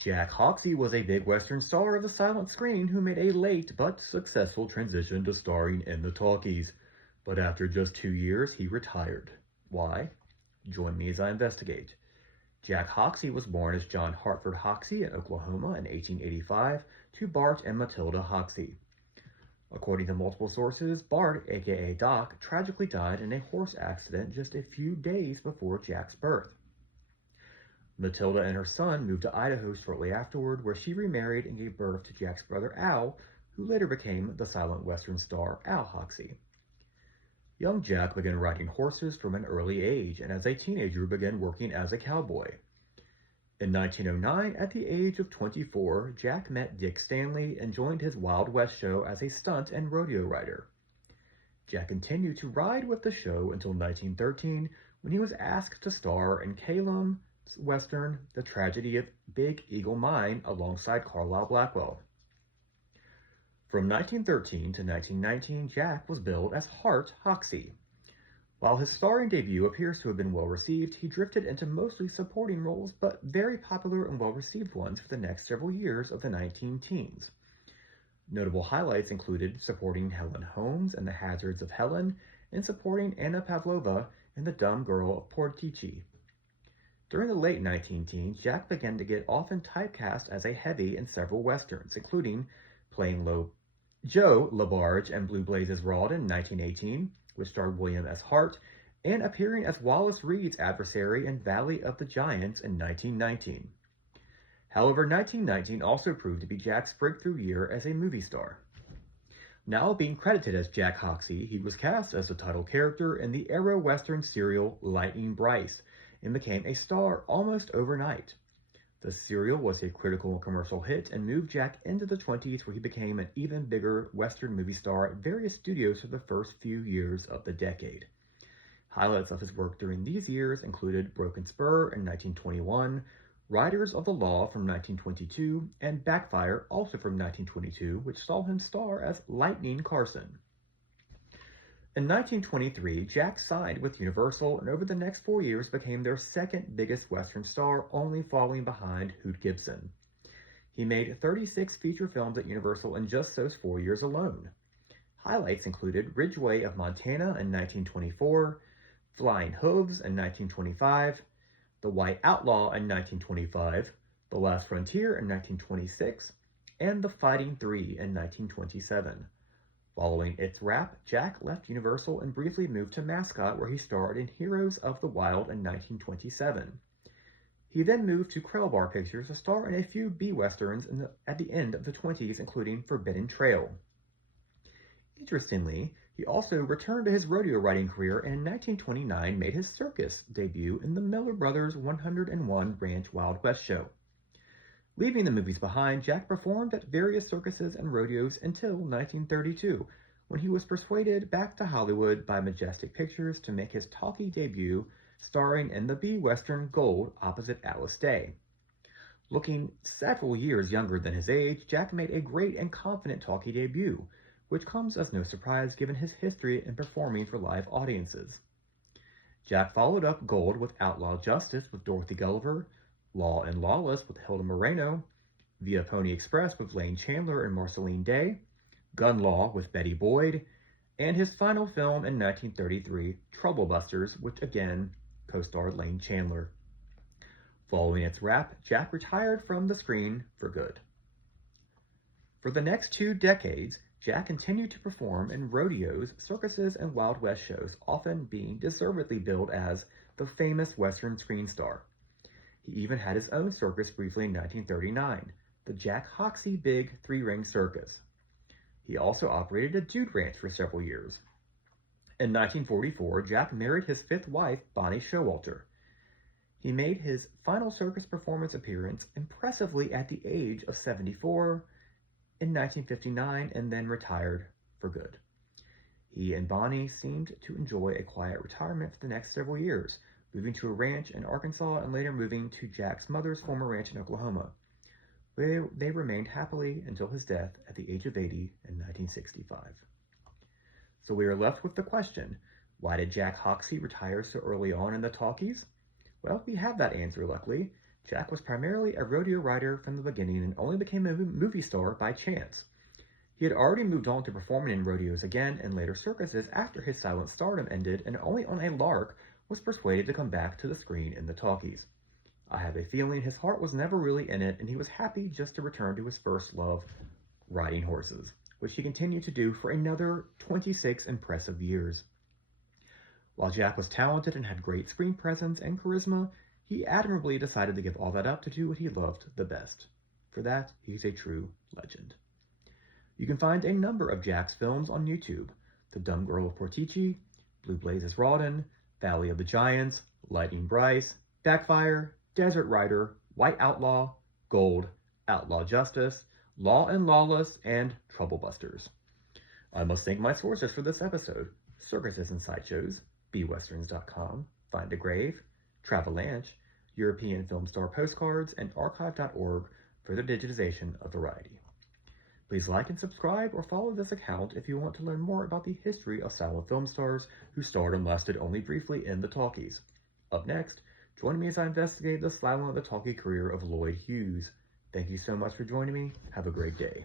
Jack Hoxie was a big Western star of the silent screen who made a late but successful transition to starring in the talkies. But after just 2 years, he retired. Why? Join me as I investigate. Jack Hoxie was born as John Hartford Hoxie in Oklahoma in 1885 to Bart and Matilda Hoxie. According to multiple sources, Bart, aka Doc, tragically died in a horse accident just a few days before Jack's birth. Matilda and her son moved to Idaho shortly afterward, where she remarried and gave birth to Jack's brother Al, who later became the silent Western star Al Hoxie. Young Jack began riding horses from an early age, and as a teenager began working as a cowboy. In 1909, at the age of 24, Jack met Dick Stanley and joined his Wild West show as a stunt and rodeo rider. Jack continued to ride with the show until 1913, when he was asked to star in Calum's Western, The Tragedy of Big Eagle Mine, alongside Carlisle Blackwell. From 1913 to 1919, Jack was billed as Hart Hoxie. While his starring debut appears to have been well received, he drifted into mostly supporting roles, but very popular and well received ones for the next several years of the 19-teens. Notable highlights included supporting Helen Holmes in The Hazards of Helen and supporting Anna Pavlova in The Dumb Girl of Portici. During the late 19-teens, Jack began to get often typecast as a heavy in several westerns, including playing Joe LaBarge in Blue Blazes Rawdon in 1918, which starred William S. Hart, and appearing as Wallace Reed's adversary in Valley of the Giants in 1919. However, 1919 also proved to be Jack's breakthrough year as a movie star. Now being credited as Jack Hoxie, he was cast as the title character in the Arrow Western serial Lightning Bryce, and became a star almost overnight. The serial was a critical and commercial hit and moved Jack into the 20s, where he became an even bigger Western movie star at various studios for the first few years of the decade. Highlights of his work during these years included Broken Spur in 1921, Riders of the Law from 1922, and Backfire, also from 1922, which saw him star as Lightning Carson. In 1923, Jack signed with Universal and over the next 4 years became their second biggest Western star, only falling behind Hoot Gibson. He made 36 feature films at Universal in just those 4 years alone. Highlights included Ridgeway of Montana in 1924, Flying Hooves in 1925, The White Outlaw in 1925, The Last Frontier in 1926, and The Fighting Three in 1927. Following its wrap, Jack left Universal and briefly moved to Mascot, where he starred in Heroes of the Wild in 1927. He then moved to Crowbar Pictures to star in a few B-westerns at the end of the 20s, including Forbidden Trail. Interestingly, he also returned to his rodeo riding career and in 1929 made his circus debut in the Miller Brothers 101 Ranch Wild West show. Leaving the movies behind, Jack performed at various circuses and rodeos until 1932, when he was persuaded back to Hollywood by Majestic Pictures to make his talkie debut, starring in the B-western Gold opposite Alice Day. Looking several years younger than his age, Jack made a great and confident talkie debut, which comes as no surprise given his history in performing for live audiences. Jack followed up Gold with Outlaw Justice with Dorothy Gulliver, Law and Lawless with Hilda Moreno, Via Pony Express with Lane Chandler and Marceline Day, Gun Law with Betty Boyd, and his final film in 1933, Trouble Busters, which again co-starred Lane Chandler. Following its wrap, Jack retired from the screen for good. For the next 2 decades, Jack continued to perform in rodeos, circuses, and Wild West shows, often being deservedly billed as the famous Western screen star. He even had his own circus briefly in 1939, the Jack Hoxie Big 3-Ring Circus. He also operated a dude ranch for several years. In 1944, Jack married his 5th wife, Bonnie Showalter. He made his final circus performance appearance impressively at the age of 74 in 1959 and then retired for good. He and Bonnie seemed to enjoy a quiet retirement for the next several years, moving to a ranch in Arkansas and later moving to Jack's mother's former ranch in Oklahoma, where they remained happily until his death at the age of 80 in 1965. So we are left with the question, why did Jack Hoxie retire so early on in the talkies? Well, we have that answer, luckily. Jack was primarily a rodeo rider from the beginning and only became a movie star by chance. He had already moved on to performing in rodeos again and later circuses after his silent stardom ended, and only on a lark was persuaded to come back to the screen in the talkies. I have a feeling his heart was never really in it, and he was happy just to return to his first love, riding horses, which he continued to do for another 26 impressive years. While Jack was talented and had great screen presence and charisma, he admirably decided to give all that up to do what he loved the best. For that, he's a true legend. You can find a number of Jack's films on YouTube: The Dumb Girl of Portici, Blue Blazes Rawdon, Valley of the Giants, Lightning Bryce, Backfire, Desert Rider, White Outlaw, Gold, Outlaw Justice, Law and Lawless, and Troublebusters. I must thank my sources for this episode: Circuses and Sideshows, bwesterns.com, Find a Grave, Travalanche, European Film Star Postcards, and archive.org for the digitization of variety. Please like and subscribe or follow this account if you want to learn more about the history of silent film stars whose stardom lasted only briefly in the talkies. Up next, join me as I investigate the silent Talkie career of Lloyd Hughes. Thank you so much for joining me. Have a great day.